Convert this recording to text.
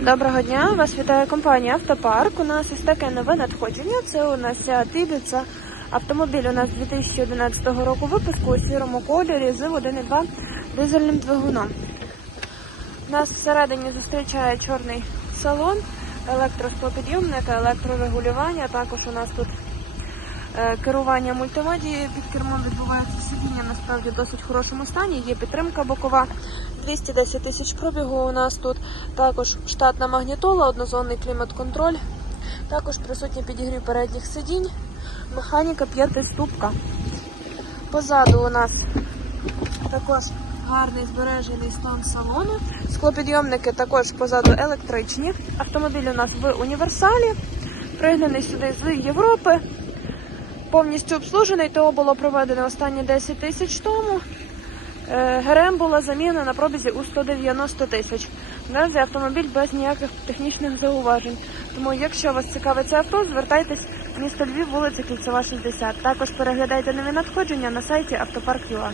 Доброго дня, вас вітає компанія Автопарк. У нас ось таке нове надходження. Це у нас Seat Ibiza. Автомобіль у нас 2011 року випуску у сірому кольорі з 1,2 дизельним двигуном. Нас всередині зустрічає чорний салон, електросклопідйомник, електрорегулювання. Також у нас тут е, керування мультимедією під кермом відбувається сидіння насправді в досить хорошому стані. Є підтримка бокова. 210 тисяч пробігу у нас тут. Також штатна магнітола, однозонний клімат-контроль. Також присутній підігрів передніх сидінь. Механіка п'ятиступка. Позаду у нас також гарний збережений стан салону. Склопідйомники також позаду електричні. Автомобіль у нас в універсалі. Пригнаний сюди з Європи. Повністю обслужений, ТО було проведено останні 10 тисяч тому. Е, ГРМ була заміна на пробізі у 190 тисяч. Наразі автомобіль без ніяких технічних зауважень. Тому, якщо вас цікавить це авто, звертайтесь в місто Львів, вулиця Кільцева, 60. Також переглядайте нові надходження на сайті автопарк.ua.